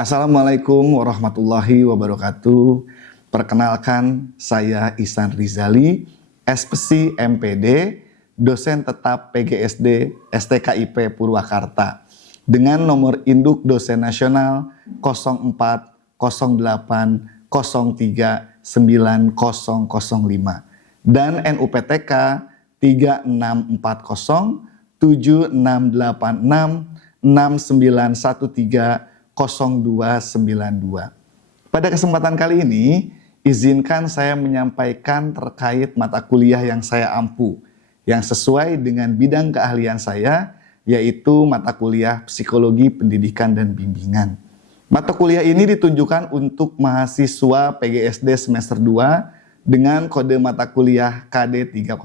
Assalamualaikum warahmatullahi wabarakatuh. Perkenalkan, saya Ihsan Rizali, SPSI MPD, dosen tetap PGSD STKIP Purwakarta, dengan nomor induk dosen nasional 0408039005 dan NUPTK 36467691309292. Pada kesempatan kali ini, izinkan saya menyampaikan terkait mata kuliah yang saya ampu, yang sesuai dengan bidang keahlian saya, yaitu mata kuliah Psikologi Pendidikan dan Bimbingan. Mata kuliah ini ditunjukkan untuk mahasiswa PGSD semester 2 dengan kode mata kuliah KD 301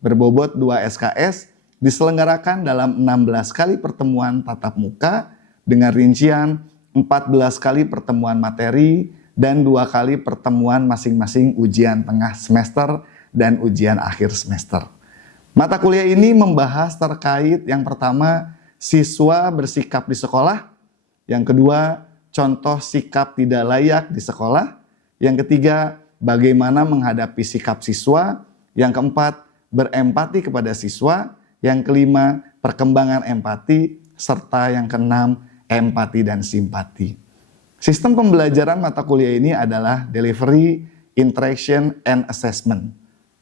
berbobot 2 SKS, diselenggarakan dalam 16 kali pertemuan tatap muka dengan rincian 14 kali pertemuan materi dan 2 kali pertemuan masing-masing ujian tengah semester dan ujian akhir semester. Mata kuliah ini membahas terkait yang pertama, siswa bersikap di sekolah, yang kedua, contoh sikap tidak layak di sekolah, yang ketiga, bagaimana menghadapi sikap siswa, yang keempat, berempati kepada siswa, yang kelima, perkembangan empati, serta yang keenam, empati dan simpati. Sistem pembelajaran mata kuliah ini adalah delivery, interaction, and assessment.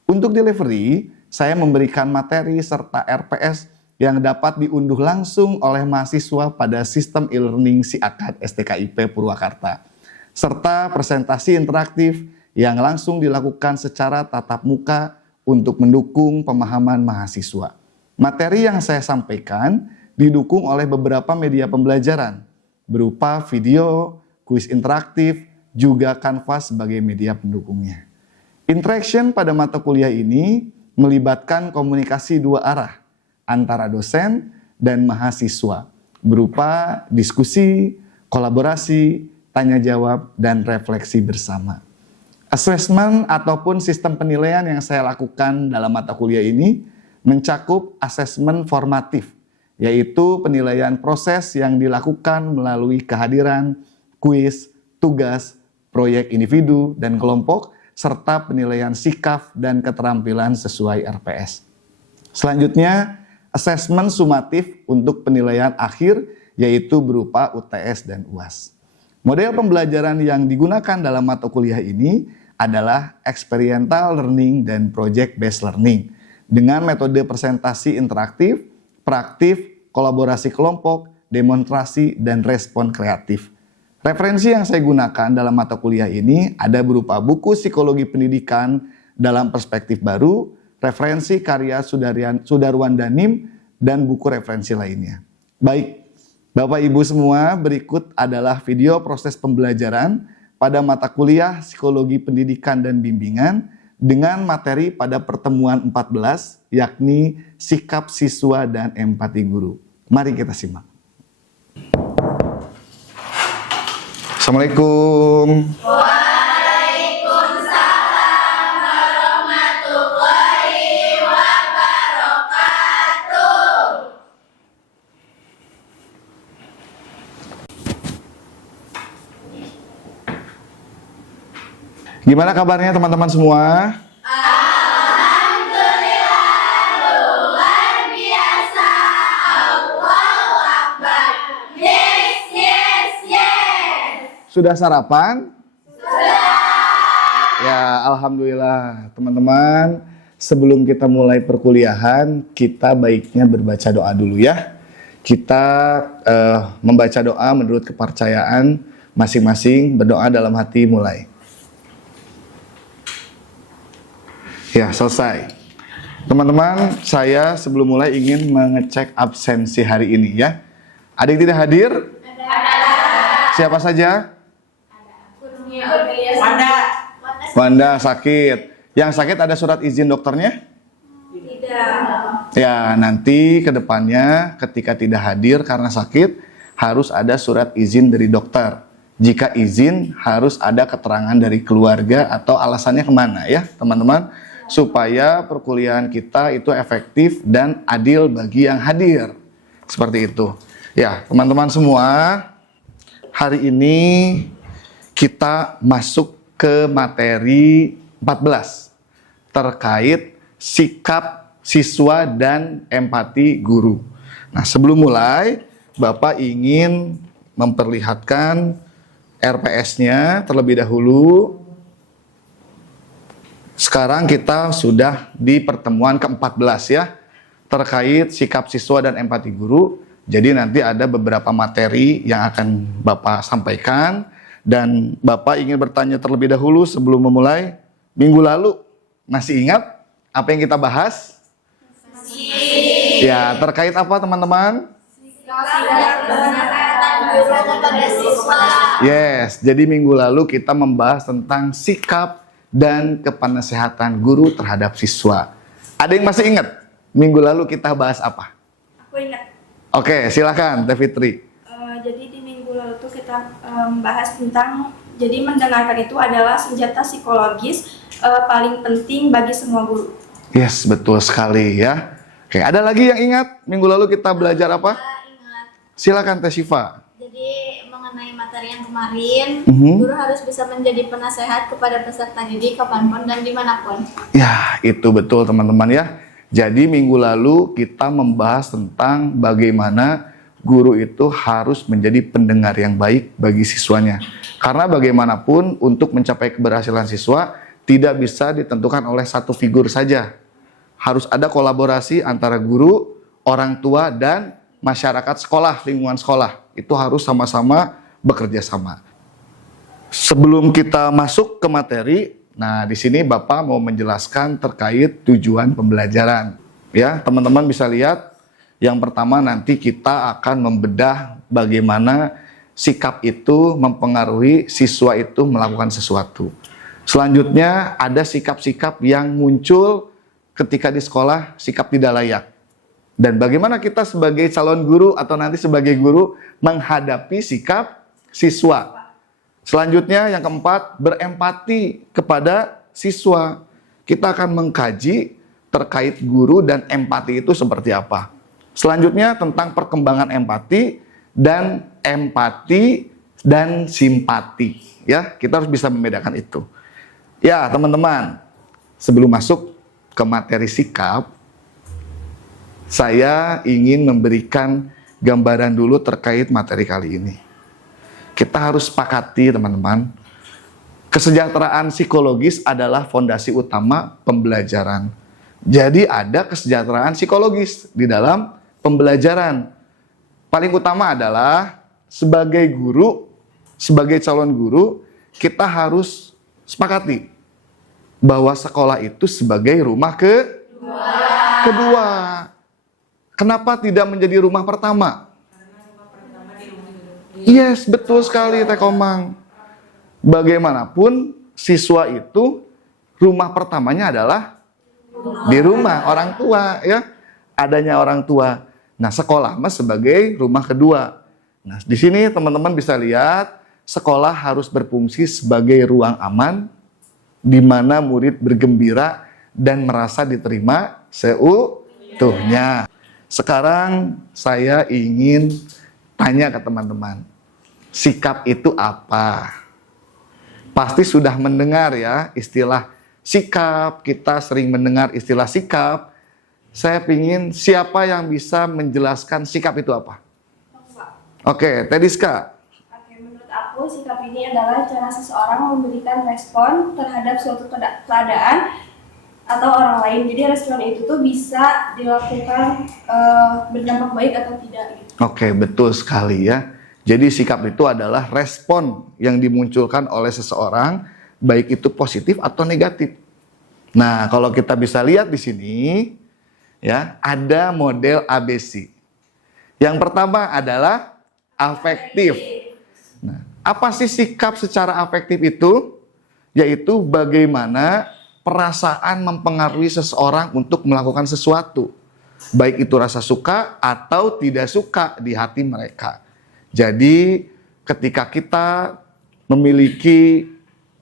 Untuk delivery, saya memberikan materi serta RPS yang dapat diunduh langsung oleh mahasiswa pada sistem e-learning SIAKAD STKIP Purwakarta, serta presentasi interaktif yang langsung dilakukan secara tatap muka untuk mendukung pemahaman mahasiswa. Materi yang saya sampaikan didukung oleh beberapa media pembelajaran berupa video, kuis interaktif, juga Canvas sebagai media pendukungnya. Interaction pada mata kuliah ini melibatkan komunikasi dua arah antara dosen dan mahasiswa berupa diskusi, kolaborasi, tanya jawab, dan refleksi bersama. Assessment ataupun sistem penilaian yang saya lakukan dalam mata kuliah ini mencakup asesmen formatif, yaitu penilaian proses yang dilakukan melalui kehadiran, kuis, tugas, proyek individu dan kelompok, serta penilaian sikap dan keterampilan sesuai RPS. Selanjutnya, asesmen sumatif untuk penilaian akhir, yaitu berupa UTS dan UAS. Model pembelajaran yang digunakan dalam mata kuliah ini adalah experiential learning dan project based learning dengan metode presentasi interaktif, praktif, kolaborasi kelompok, demonstrasi, dan respon kreatif. Referensi yang saya gunakan dalam mata kuliah ini ada berupa buku Psikologi Pendidikan dalam Perspektif Baru, referensi karya Sudarwan Danim, dan buku referensi lainnya. Baik, Bapak Ibu semua, berikut adalah video proses pembelajaran pada mata kuliah Psikologi Pendidikan dan Bimbingan dengan materi pada pertemuan 14, yakni sikap siswa dan empati guru. Mari kita simak. Assalamualaikum. Waalaikumsalam warahmatullahi wabarakatuh. Gimana kabarnya teman-teman semua? Alhamdulillah, luar biasa. Allahu Akbar. Yes, yes, yes. Sudah sarapan? Sudah. Ya, alhamdulillah teman-teman. Sebelum kita mulai perkuliahan, kita baiknya berbaca doa dulu ya. Kita membaca doa menurut kepercayaan masing-masing, berdoa dalam hati mulai. Ya, selesai. Teman-teman, saya sebelum mulai ingin mengecek absensi hari ini ya. Ada yang tidak hadir? Ada. Siapa saja? Wanda sakit. Yang sakit ada surat izin dokternya? Tidak. Ya, nanti ke depannya ketika tidak hadir karena sakit, harus ada surat izin dari dokter. Jika izin, harus ada keterangan dari keluarga atau alasannya kemana ya, teman-teman. Supaya perkuliahan kita itu efektif dan adil bagi yang hadir. Seperti itu. Ya, teman-teman semua, hari ini kita masuk ke materi 14 terkait sikap siswa dan empati guru. Nah, sebelum mulai, Bapak ingin memperlihatkan RPS-nya terlebih dahulu. Sekarang kita sudah di pertemuan ke-14 ya, terkait sikap siswa dan empati guru. Jadi nanti ada beberapa materi yang akan Bapak sampaikan, dan Bapak ingin bertanya terlebih dahulu sebelum memulai. Minggu lalu masih ingat apa yang kita bahas? Ya, terkait apa teman-teman? Yes, jadi minggu lalu kita membahas tentang sikap dan kepenasehatan guru terhadap siswa. Ada yang masih ingat? Minggu lalu kita bahas apa? Aku ingat. Oke, silakan Teh Fitri. Jadi di minggu lalu tuh kita membahas tentang, jadi mendengarkan itu adalah senjata psikologis paling penting bagi semua guru. Yes, betul sekali ya. Oke, ada lagi yang ingat? Minggu lalu kita belajar apa? Ingat. Silakan Teh Syifa. Jadi mengenai materi yang kemarin, Mhm. guru harus bisa menjadi penasehat kepada peserta didik kapanpun dan dimanapun. Ya, itu betul teman-teman ya. Jadi minggu lalu kita membahas tentang bagaimana guru itu harus menjadi pendengar yang baik bagi siswanya. Karena bagaimanapun untuk mencapai keberhasilan siswa tidak bisa ditentukan oleh satu figur saja. Harus ada kolaborasi antara guru, orang tua, dan masyarakat sekolah, lingkungan sekolah. Itu harus sama-sama bekerja sama. Sebelum kita masuk ke materi, nah di sini Bapak mau menjelaskan terkait tujuan pembelajaran. Ya, teman-teman bisa lihat. Yang pertama nanti kita akan membedah bagaimana sikap itu mempengaruhi siswa itu melakukan sesuatu. Selanjutnya ada sikap-sikap yang muncul ketika di sekolah, sikap tidak layak. Dan bagaimana kita sebagai calon guru atau nanti sebagai guru menghadapi sikap siswa. Selanjutnya yang keempat, berempati kepada siswa. Kita akan mengkaji terkait guru dan empati itu seperti apa. Selanjutnya tentang perkembangan empati dan simpati. Ya, kita harus bisa membedakan itu. Ya, teman-teman, sebelum masuk ke materi sikap, saya ingin memberikan gambaran dulu terkait materi kali ini. Kita harus sepakati teman-teman, kesejahteraan psikologis adalah fondasi utama pembelajaran. Jadi ada kesejahteraan psikologis di dalam pembelajaran. Paling utama adalah sebagai guru, sebagai calon guru, kita harus sepakati bahwa sekolah itu sebagai rumah kedua. Kenapa tidak menjadi rumah pertama? Yes, betul sekali Teh Komang. Bagaimanapun siswa itu rumah pertamanya adalah di rumah orang tua ya. Adanya orang tua. Nah, sekolah mas sebagai rumah kedua. Nah, di sini teman-teman bisa lihat sekolah harus berfungsi sebagai ruang aman di mana murid bergembira dan merasa diterima seutuhnya. Sekarang saya ingin tanya ke teman-teman, sikap itu apa? Pasti sudah mendengar ya istilah sikap, kita sering mendengar istilah sikap. Saya ingin siapa yang bisa menjelaskan sikap itu apa? Oke, Tediska. Oke, menurut aku sikap ini adalah cara seseorang memberikan respon terhadap suatu keadaan atau orang lain. Jadi respon itu tuh bisa dilakukan berdampak baik atau tidak. Gitu. Oke, betul sekali ya. Jadi sikap itu adalah respon yang dimunculkan oleh seseorang, baik itu positif atau negatif. Nah, kalau kita bisa lihat di sini, ya, ada model ABC. Yang pertama adalah afektif. Nah, apa sih sikap secara afektif itu? Yaitu bagaimana perasaan mempengaruhi seseorang untuk melakukan sesuatu. Baik itu rasa suka atau tidak suka di hati mereka. Jadi ketika kita memiliki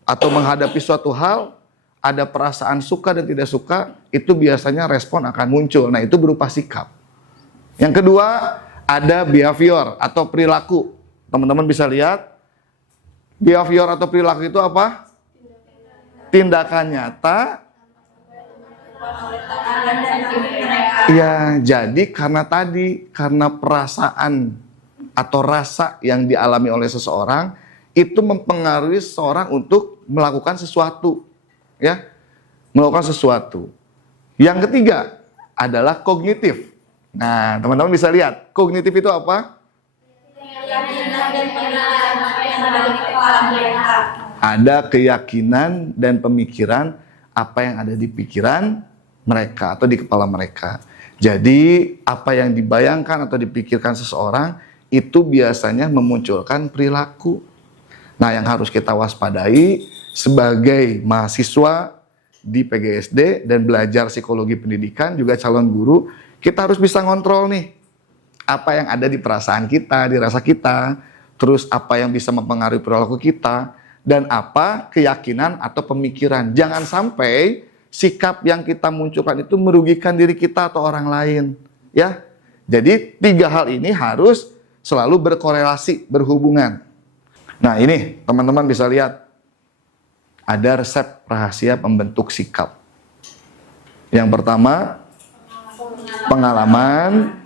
atau menghadapi suatu hal, ada perasaan suka dan tidak suka, itu biasanya respon akan muncul. Nah, itu berupa sikap. Yang kedua, ada behavior atau perilaku. teman-teman bisa lihat, behavior atau perilaku itu apa? Tindakan nyata. Ya, jadi karena perasaan atau rasa yang dialami oleh seseorang itu mempengaruhi seseorang untuk melakukan sesuatu, ya, melakukan sesuatu. Yang ketiga adalah kognitif. Nah, teman-teman bisa lihat, kognitif itu apa? Ada keyakinan dan pemikiran apa yang ada di pikiran mereka atau di kepala mereka. Jadi apa yang dibayangkan atau dipikirkan seseorang itu biasanya memunculkan perilaku. Nah, yang harus kita waspadai sebagai mahasiswa di PGSD dan belajar psikologi pendidikan, juga calon guru, kita harus bisa ngontrol nih apa yang ada di perasaan kita, di rasa kita, terus apa yang bisa mempengaruhi perilaku kita, dan apa keyakinan atau pemikiran. Jangan sampai sikap yang kita munculkan itu merugikan diri kita atau orang lain, ya. Jadi 3 hal ini harus selalu berkorelasi, berhubungan. Nah, ini teman-teman bisa lihat ada resep rahasia pembentuk sikap. Yang pertama, pengalaman,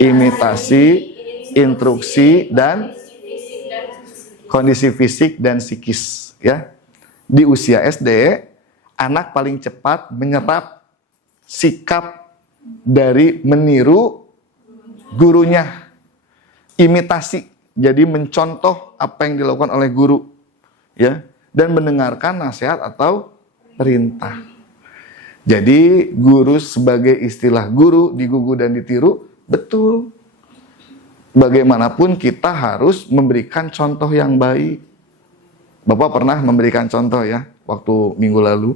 imitasi, instruksi, dan kondisi fisik dan psikis, ya. Di usia SD, anak paling cepat menyerap sikap dari meniru gurunya. Imitasi, jadi mencontoh apa yang dilakukan oleh guru, ya, dan mendengarkan nasihat atau perintah. Jadi guru sebagai istilah guru digugu dan ditiru, betul. Bagaimanapun kita harus memberikan contoh yang baik. Bapak pernah memberikan contoh, ya, waktu minggu lalu.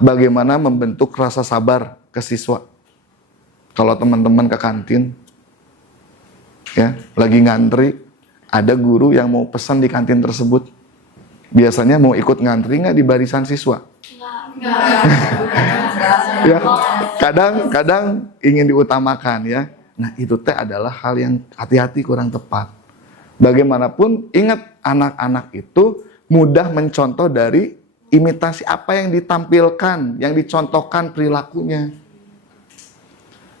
Bagaimana membentuk rasa sabar ke siswa. Kalau teman-teman ke kantin, ya, lagi ngantri, ada guru yang mau pesan di kantin tersebut. Biasanya mau ikut ngantri nggak di barisan siswa? Ya, kadang ingin diutamakan, ya. Nah, itu adalah hal yang hati-hati kurang tepat. Bagaimanapun, ingat, anak-anak itu mudah mencontoh dari imitasi apa yang ditampilkan, yang dicontohkan perilakunya.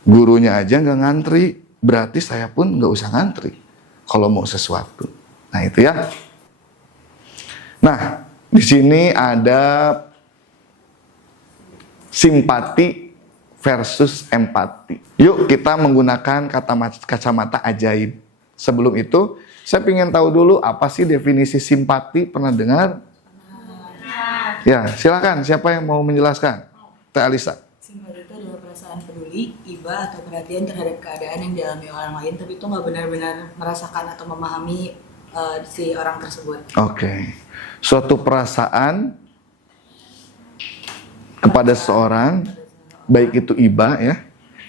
Gurunya aja nggak ngantri, berarti saya pun nggak usah ngantri kalau mau sesuatu. Nah, itu, ya. Nah, di sini ada simpati versus empati. Yuk kita menggunakan kacamata ajaib. Sebelum itu, saya ingin tahu dulu apa sih definisi simpati, pernah dengar? Ya, silakan. Siapa yang mau menjelaskan? Teh Alisa. Simpati itu adalah perasaan peduli, iba atau perhatian terhadap keadaan yang dialami orang lain, tapi itu nggak benar-benar merasakan atau memahami si orang tersebut. Oke. Suatu perasaan kepada seseorang, baik itu iba, ya,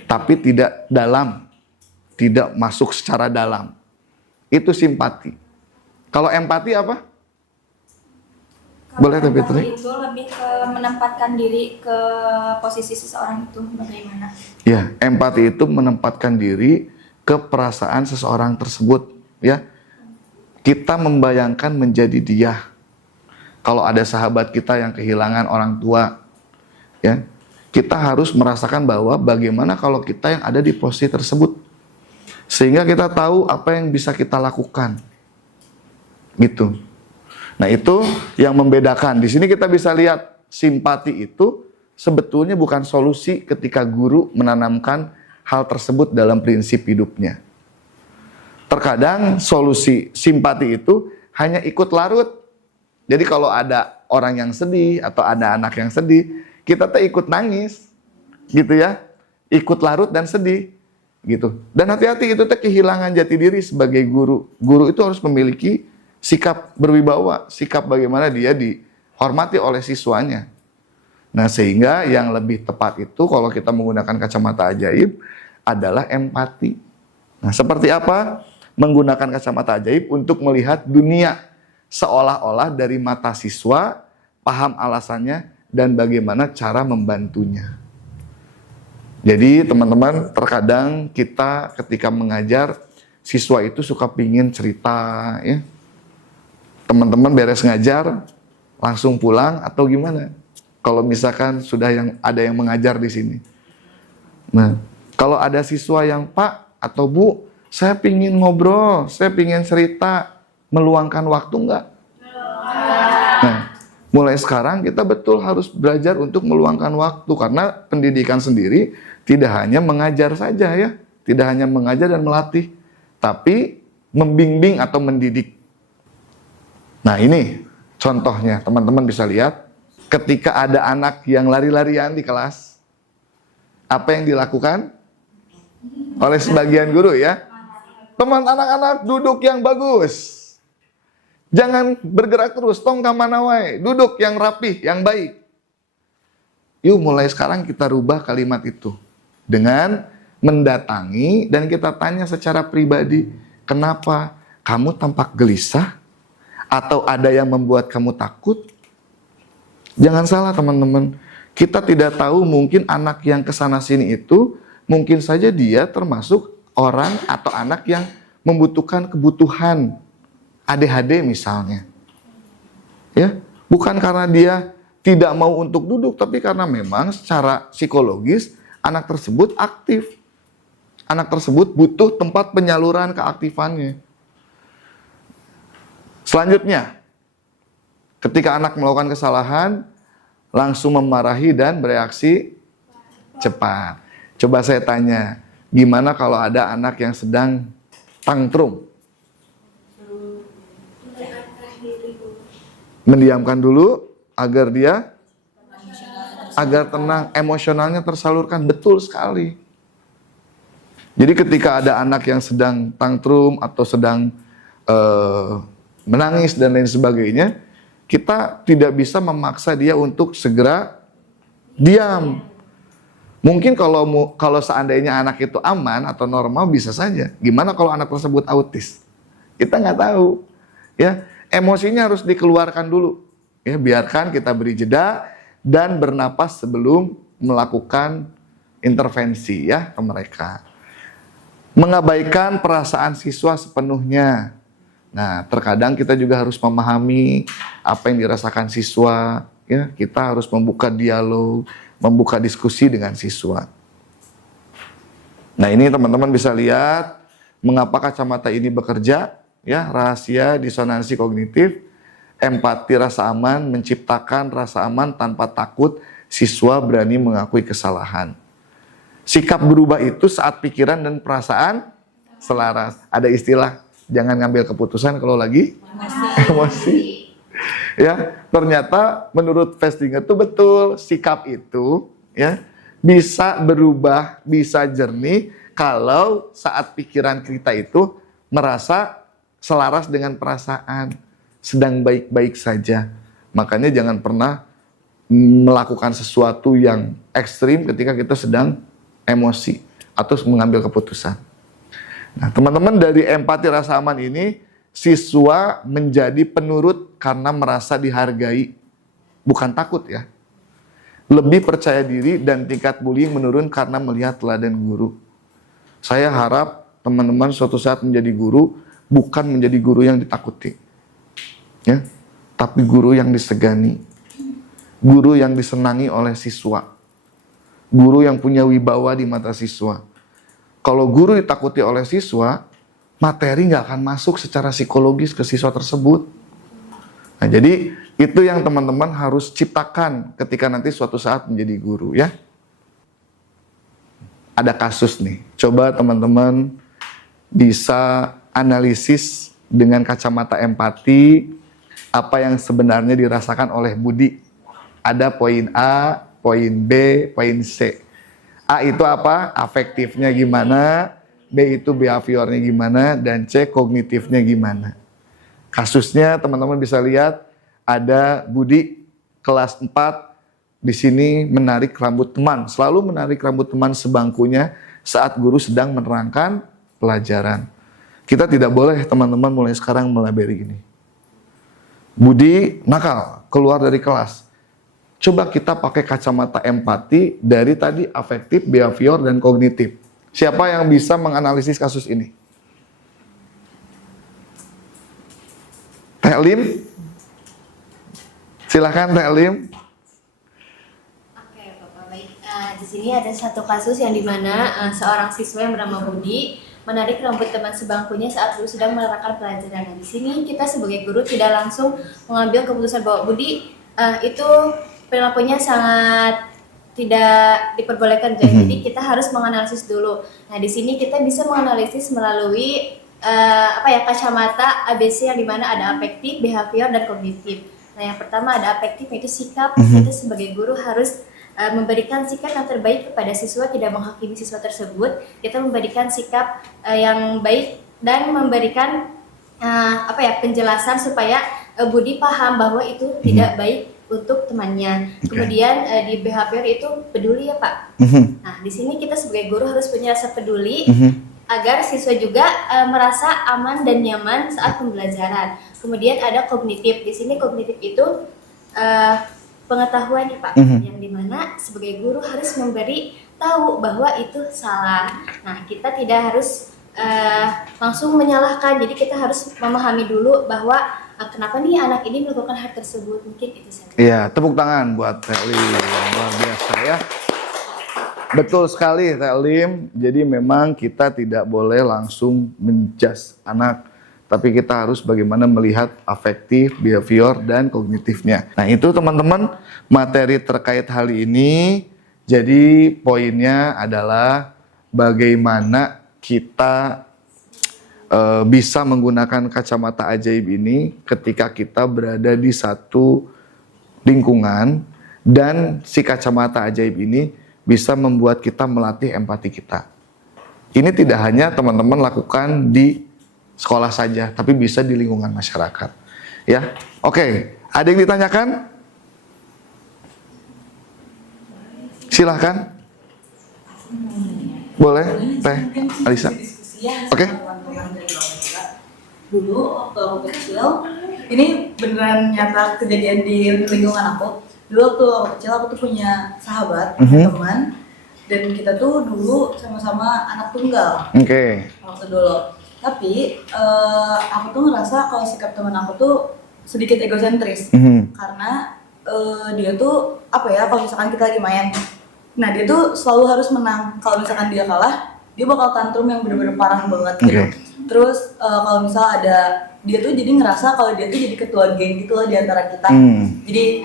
tapi tidak dalam, tidak masuk secara dalam. Itu simpati. Kalau empati apa? Boleh, tapi Fitri? Itu lebih ke menempatkan diri ke posisi seseorang itu bagaimana? Ya, empati itu menempatkan diri ke perasaan seseorang tersebut, ya. Kita membayangkan menjadi dia. Kalau ada sahabat kita yang kehilangan orang tua, ya, kita harus merasakan bahwa bagaimana kalau kita yang ada di posisi tersebut, sehingga kita tahu apa yang bisa kita lakukan, gitu. Nah, itu yang membedakan. Di sini kita bisa lihat simpati itu sebetulnya bukan solusi ketika guru menanamkan hal tersebut dalam prinsip hidupnya. Terkadang solusi simpati itu hanya ikut larut. Jadi kalau ada orang yang sedih atau ada anak yang sedih, kita ikut nangis, gitu, ya, ikut larut dan sedih, gitu. Dan hati-hati, itu kehilangan jati diri sebagai guru. Guru itu harus memiliki sikap berwibawa, sikap bagaimana dia dihormati oleh siswanya. Nah, sehingga yang lebih tepat itu kalau kita menggunakan kacamata ajaib adalah empati. Nah, seperti apa menggunakan kacamata ajaib untuk melihat dunia seolah-olah dari mata siswa, paham alasannya, dan bagaimana cara membantunya. Jadi teman-teman, terkadang kita ketika mengajar, siswa itu suka pingin cerita, ya. Teman-teman beres ngajar, langsung pulang atau gimana? Kalau misalkan sudah ada yang mengajar di sini. Nah, kalau ada siswa yang, Pak atau Bu, saya pingin ngobrol, saya pingin cerita, meluangkan waktu enggak? Nah, mulai sekarang kita betul harus belajar untuk meluangkan waktu, karena pendidikan sendiri tidak hanya mengajar saja, ya, tidak hanya mengajar dan melatih, tapi membimbing atau mendidik. Nah, ini contohnya, teman-teman bisa lihat, ketika ada anak yang lari-larian di kelas, apa yang dilakukan oleh sebagian guru, ya? Teman anak-anak duduk yang bagus. Jangan bergerak terus, tong kamanawai, duduk yang rapih, yang baik. Yuk mulai sekarang kita rubah kalimat itu dengan mendatangi dan kita tanya secara pribadi, kenapa kamu tampak gelisah? Atau ada yang membuat kamu takut? Jangan salah teman-teman, kita tidak tahu mungkin anak yang kesana sini itu, mungkin saja dia termasuk orang atau anak yang membutuhkan kebutuhan ADHD misalnya. Ya, bukan karena dia tidak mau untuk duduk, tapi karena memang secara psikologis anak tersebut aktif. Anak tersebut butuh tempat penyaluran keaktifannya. Selanjutnya, ketika anak melakukan kesalahan, langsung memarahi dan bereaksi cepat. Coba saya tanya, gimana kalau ada anak yang sedang tantrum? Mendiamkan dulu agar tenang, emosionalnya tersalurkan. Betul sekali. Jadi ketika ada anak yang sedang tantrum atau sedang menangis dan lain sebagainya, kita tidak bisa memaksa dia untuk segera diam. Mungkin kalau seandainya anak itu aman atau normal bisa saja. Gimana kalau anak tersebut autis? Kita nggak tahu. Ya, emosinya harus dikeluarkan dulu. Ya, biarkan kita beri jeda dan bernapas sebelum melakukan intervensi ya ke mereka. Mengabaikan perasaan siswa sepenuhnya. Nah, terkadang kita juga harus memahami apa yang dirasakan siswa. Ya, kita harus membuka dialog, membuka diskusi dengan siswa. Nah, ini teman-teman bisa lihat mengapa kacamata ini bekerja, ya, rahasia disonansi kognitif, empati rasa aman, menciptakan rasa aman tanpa takut, siswa berani mengakui kesalahan. Sikap berubah itu saat pikiran dan perasaan selaras. Ada istilah, jangan ngambil keputusan kalau lagi emosi. Ya, ternyata menurut Festinger itu betul, sikap itu ya bisa berubah, bisa jernih kalau saat pikiran kita itu merasa selaras dengan perasaan, sedang baik-baik saja. Makanya jangan pernah melakukan sesuatu yang ekstrim ketika kita sedang emosi atau mengambil keputusan. Nah, teman-teman, dari empati rasa aman ini, siswa menjadi penurut karena merasa dihargai, bukan takut ya. Lebih percaya diri dan tingkat bullying menurun karena melihat teladan guru. Saya harap teman-teman suatu saat menjadi guru, bukan menjadi guru yang ditakuti, ya, tapi guru yang disegani, guru yang disenangi oleh siswa, guru yang punya wibawa di mata siswa. Kalau guru ditakuti oleh siswa, materi nggak akan masuk secara psikologis ke siswa tersebut. Nah, jadi itu yang teman-teman harus ciptakan ketika nanti suatu saat menjadi guru ya. Ada kasus nih, coba teman-teman bisa analisis dengan kacamata empati apa yang sebenarnya dirasakan oleh Budi. Ada poin A, poin B, poin C. A itu apa? Afektifnya gimana? B itu behaviornya gimana? Dan C kognitifnya gimana? Kasusnya teman-teman bisa lihat, ada Budi kelas 4 di sini menarik rambut teman, selalu menarik rambut teman sebangkunya saat guru sedang menerangkan pelajaran. Kita tidak boleh teman-teman mulai sekarang melabeli ini. Budi nakal, keluar dari kelas. Coba kita pakai kacamata empati dari tadi afektif, behavior, dan kognitif. Siapa yang bisa menganalisis kasus ini? Teh Lim. Silahkan Teh Lim. Oke, Bapak, baik. Di sini ada satu kasus yang dimana seorang siswa yang bernama Budi menarik rambut teman sebangkunya saat guru sedang menerangkan pelajaran. Nah, di sini kita sebagai guru tidak langsung mengambil keputusan bahwa Budi itu perilakunya sangat tidak diperbolehkan. Jadi kita harus menganalisis dulu. Nah, di sini kita bisa menganalisis melalui kacamata ABC yang dimana ada afektif, behavior, dan kognitif. Nah, yang pertama ada afektif, yaitu sikap. Kita sebagai guru harus memberikan sikap yang terbaik kepada siswa, tidak menghakimi siswa tersebut. Kita memberikan sikap yang baik dan memberikan penjelasan supaya Budi paham bahwa itu tidak baik untuk temannya. Kemudian di behavior itu peduli ya Pak. Nah, di sini kita sebagai guru harus punya rasa peduli agar siswa juga merasa aman dan nyaman saat pembelajaran. Kemudian ada kognitif. Di sini kognitif itu pengetahuan ya Pak, yang dimana sebagai guru harus memberi tahu bahwa itu salah. Nah, kita tidak harus langsung menyalahkan, jadi kita harus memahami dulu bahwa kenapa nih anak ini melakukan hal tersebut. Mungkin itu saja. Iya, tepuk tangan buat Teh Lim. Luar biasa ya. Betul sekali Teh Lim. Jadi memang kita tidak boleh langsung menjudge anak, tapi kita harus bagaimana melihat afektif, behavior, dan kognitifnya. Nah itu teman-teman materi terkait hal ini. Jadi poinnya adalah bagaimana kita bisa menggunakan kacamata ajaib ini ketika kita berada di satu lingkungan, dan si kacamata ajaib ini bisa membuat kita melatih empati kita. Ini tidak hanya teman-teman lakukan di sekolah saja, tapi bisa di lingkungan masyarakat. Ya, oke. Ada yang ditanyakan? Silahkan. Boleh, Teh Alisa. Oke. Dulu waktu aku kecil, ini beneran nyata kejadian di lingkungan aku. Dulu waktu aku kecil aku tuh punya sahabat, teman, dan kita tuh dulu sama-sama anak tunggal. Oke. Waktu dulu. Tapi aku tuh ngerasa kalau sikap teman aku tuh sedikit egosentris, karena dia tuh kalau misalkan kita lagi main, nah dia tuh selalu harus menang. Kalau misalkan dia kalah, dia bakal tantrum yang bener-bener parah banget gitu. Terus kalau misal ada, dia tuh jadi ngerasa kalau dia tuh jadi ketua geng gitu loh di antara kita.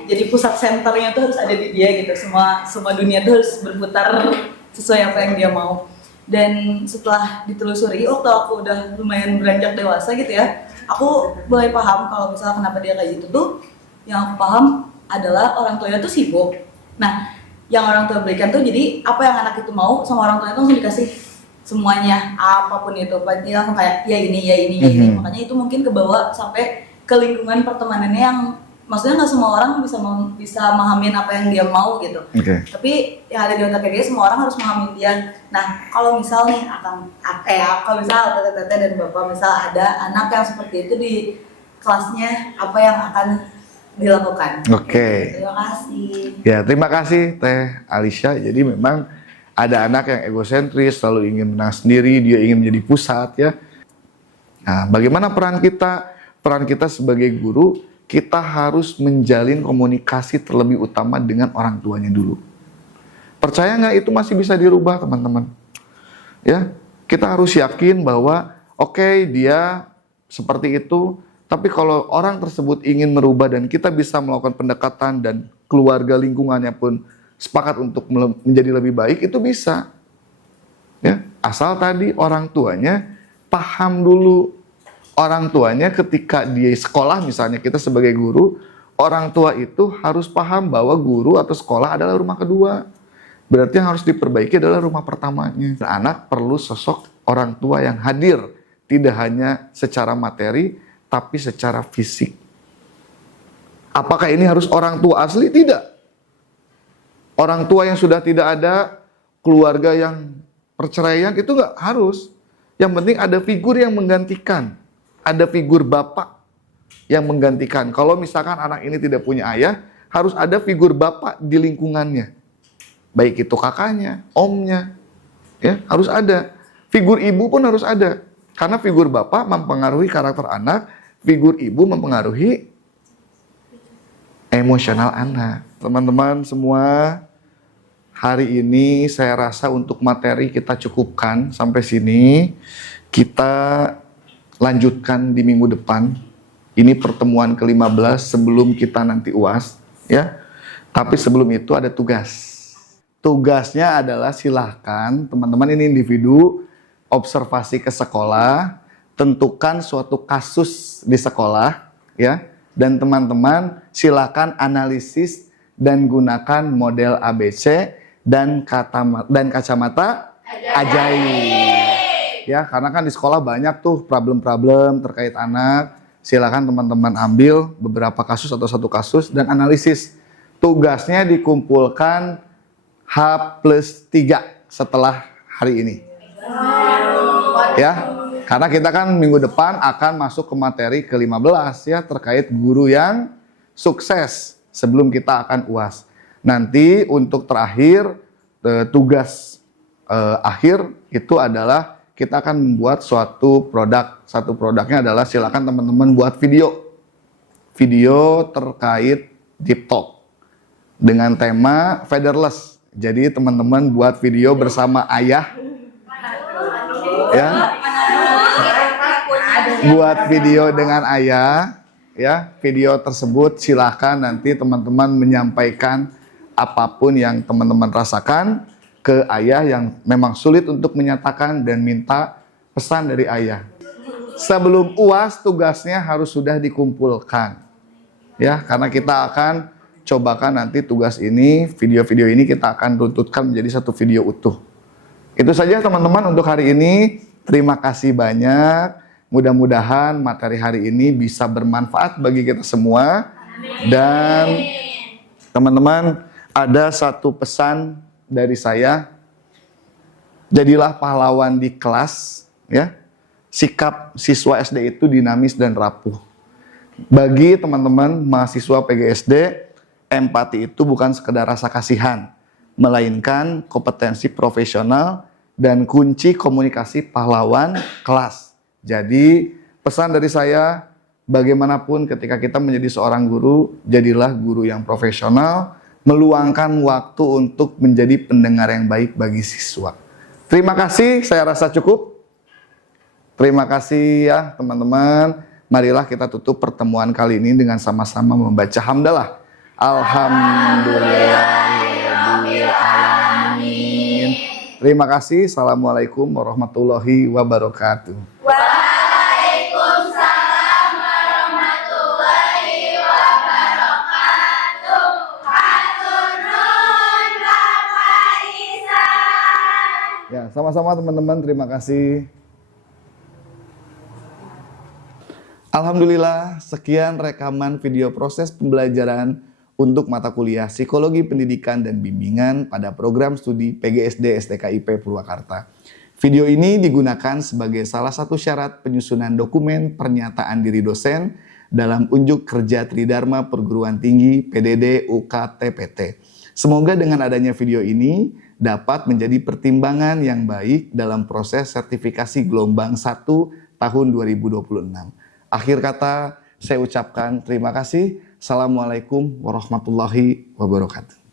Jadi pusat senternya tuh harus ada di dia gitu. Semua dunia tuh harus berputar sesuai apa yang dia mau. Dan setelah ditelusuri, waktu aku udah lumayan beranjak dewasa gitu ya, aku mulai paham kalau misalnya kenapa dia kayak gitu tuh. Yang aku paham adalah orang tuanya tuh sibuk. Nah, yang orang tua berikan tuh jadi apa yang anak itu mau sama orang tuanya tuh langsung dikasih semuanya, apapun itu. Dia langsung kayak ya ini. Makanya itu mungkin kebawa sampai ke lingkungan pertemanannya yang maksudnya nggak semua orang bisa memahamin apa yang dia mau gitu. Tapi yang ada di otaknya dia, semua orang harus memahamin dia. Nah, kalau misal nih kalau misal Tete dan Bapak misal ada anak yang seperti itu di kelasnya, apa yang akan dilakukan? Terima kasih. Ya, terima kasih Teh Alisha. Jadi memang ada anak yang egosentris, selalu ingin menang sendiri, dia ingin menjadi pusat ya. Nah, bagaimana peran kita? Peran kita sebagai guru, kita harus menjalin komunikasi terlebih utama dengan orang tuanya dulu. Percaya nggak itu masih bisa dirubah teman-teman? Ya, kita harus yakin bahwa dia seperti itu, tapi kalau orang tersebut ingin merubah dan kita bisa melakukan pendekatan dan keluarga lingkungannya pun sepakat untuk menjadi lebih baik, itu bisa. Ya, asal tadi orang tuanya paham dulu. Orang tuanya ketika dia sekolah misalnya, kita sebagai guru, orang tua itu harus paham bahwa guru atau sekolah adalah rumah kedua. Berarti yang harus diperbaiki adalah rumah pertamanya. Anak perlu sosok orang tua yang hadir, tidak hanya secara materi, tapi secara fisik. Apakah ini harus orang tua asli? Tidak. Orang tua yang sudah tidak ada, keluarga yang perceraian, itu nggak harus. Yang penting ada figur yang menggantikan. Ada figur bapak yang menggantikan. Kalau misalkan anak ini tidak punya ayah, harus ada figur bapak di lingkungannya. Baik itu kakaknya, omnya, ya harus ada. Figur ibu pun harus ada. Karena figur bapak mempengaruhi karakter anak, figur ibu mempengaruhi emosional anak. Teman-teman semua, hari ini saya rasa untuk materi kita cukupkan sampai sini. Kita lanjutkan di minggu depan. Ini pertemuan ke-15 sebelum kita nanti UAS, ya. Tapi sebelum itu ada tugas. Tugasnya adalah silahkan teman-teman ini individu observasi ke sekolah, tentukan suatu kasus di sekolah, ya. Dan teman-teman silakan analisis dan gunakan model ABC dan kacamata ajaib. Ya, karena kan di sekolah banyak tuh problem-problem terkait anak. Silakan teman-teman ambil beberapa kasus atau satu kasus dan analisis. Tugasnya dikumpulkan H+3 setelah hari ini. Ya. Karena kita kan minggu depan akan masuk ke materi ke-15 ya, terkait guru yang sukses sebelum kita akan UAS. Nanti untuk terakhir tugas akhir itu adalah kita akan membuat suatu produk. Satu produknya adalah silakan teman-teman buat video terkait deep talk dengan tema fatherless. Jadi teman-teman buat video bersama ayah, ya. Buat video dengan ayah, ya. Video tersebut silahkan nanti teman-teman menyampaikan apapun yang teman-teman rasakan ke ayah yang memang sulit untuk menyatakan dan minta pesan dari ayah. Sebelum UAS tugasnya harus sudah dikumpulkan, ya. Karena kita akan cobakan nanti tugas ini, video-video ini kita akan tuntutkan menjadi satu video utuh. Itu saja teman-teman untuk hari ini. Terima kasih banyak. Mudah-mudahan materi hari ini bisa bermanfaat bagi kita semua. Dan teman-teman, ada satu pesan dari saya. Jadilah pahlawan di kelas, ya. Sikap siswa SD itu dinamis dan rapuh. Bagi teman-teman mahasiswa PGSD, empati itu bukan sekedar rasa kasihan, melainkan kompetensi profesional dan kunci komunikasi pahlawan kelas. Jadi pesan dari saya, bagaimanapun ketika kita menjadi seorang guru, jadilah guru yang profesional, meluangkan waktu untuk menjadi pendengar yang baik bagi siswa. Terima kasih, saya rasa cukup. Terima kasih ya teman-teman. Marilah kita tutup pertemuan kali ini dengan sama-sama membaca hamdalah. Alhamdulillahirrahmanirrahim. Terima kasih. Assalamualaikum warahmatullahi wabarakatuh. Waalaikumsalam warahmatullahi wabarakatuh. Hatur nuhun Bapak Ihsan. Ya, sama-sama teman-teman. Terima kasih. Alhamdulillah, sekian rekaman video proses pembelajaran untuk mata kuliah Psikologi Pendidikan dan Bimbingan pada program studi PGSD STKIP Purwakarta. Video ini digunakan sebagai salah satu syarat penyusunan dokumen pernyataan diri dosen dalam unjuk kerja Tridharma Perguruan Tinggi PDD UKTPT. Semoga dengan adanya video ini dapat menjadi pertimbangan yang baik dalam proses sertifikasi gelombang 1 tahun 2026. Akhir kata, saya ucapkan terima kasih. Assalamualaikum warahmatullahi wabarakatuh.